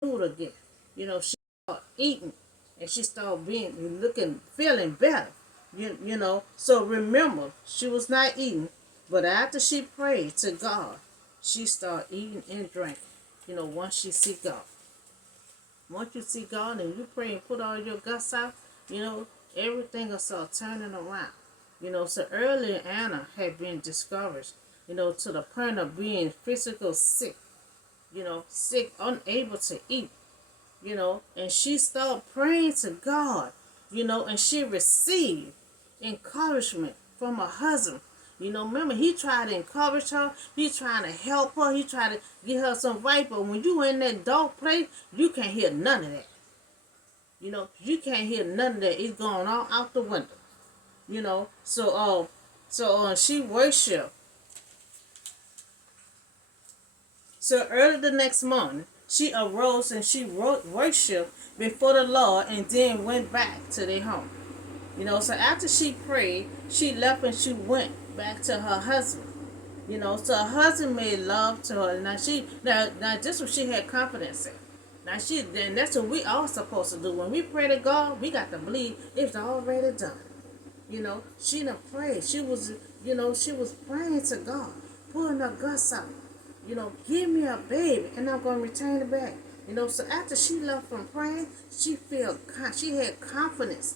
food again. She started eating, and she started being looking, feeling better. So remember, she was not eating, but after she prayed to God, she started eating and drinking. Once she see God, once you see God and you pray and put all your guts out, you know, everything will start turning around. So earlier Anna had been discouraged, to the point of being physical sick, sick, unable to eat, and she started praying to God, and she received encouragement from her husband. Remember, he tried to encourage her, he trying to help her, he tried to get her some right, but when you in that dark place, you can't hear none of that. You can't hear none of that. It's going all out the window. She worshiped. So early the next morning, she arose and she worshiped before the Lord and then went back to their home. So after she prayed, she left and she went back to her husband. So her husband made love to her. Now this what she had confidence in. Then that's what we all supposed to do. When we pray to God, we got to believe it's already done. She done prayed. She was praying to God, pulling her guts out. Give me a baby, and I'm gonna return it back. So after she left from praying, she had confidence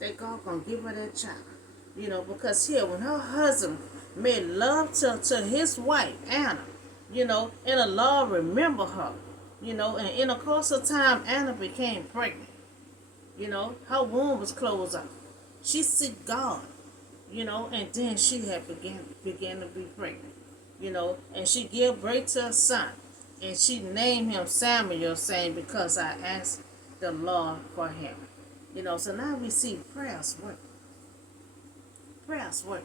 that God gonna give her that child. Because here, when her husband made love to his wife Anna, and the Lord remember her, and in the course of time, Anna became pregnant. Her womb was closed up. She seeked God, and then she had began to be pregnant, and she gave birth to a son, and she named him Samuel, saying, because I asked the Lord for him. So now we see prayers work. Prayers work,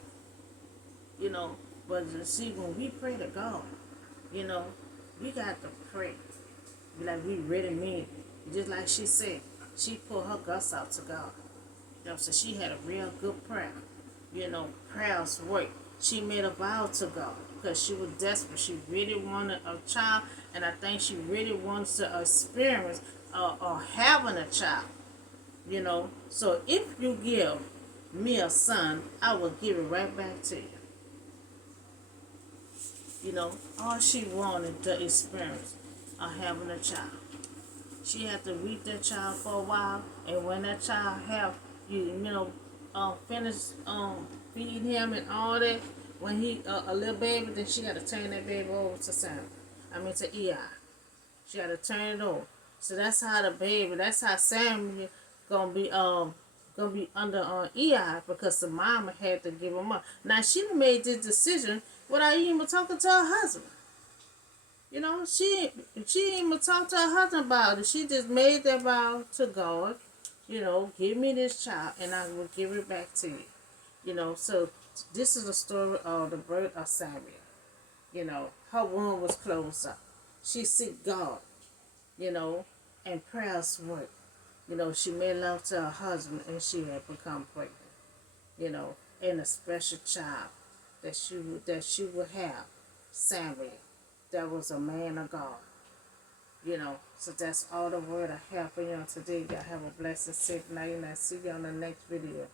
you know, but you see, when we pray to God, you know, we got to pray. Like we really mean it. Just like she said, she put her guts out to God. So she had a real good prayer. Prayers work. She made a vow to God because she was desperate. She really wanted a child, and I think she really wants to experience or having a child. So if you give me a son, I will give it right back to you. All she wanted the experience of having a child. She had to read that child for a while, and when that child have finished feeding him and all that, when he a little baby, then she had to turn that baby over to Sam. To Ei. She had to turn it over. So that's how the baby. That's how Samuel gonna be under Ei, because the mama had to give him up. Now she made this decision without even talking to her husband. She didn't even talk to her husband about it. She just made that vow to God. Give me this child, and I will give it back to you. So this is the story of the birth of Samuel. Her womb was closed up. She seeked God. And prayers worked. She made love to her husband, and she had become pregnant. And a special child that she would have, Samuel, that was a man of God. So that's all the word I have for you today. Y'all have a blessed, safe night, and I'll see you on the next video.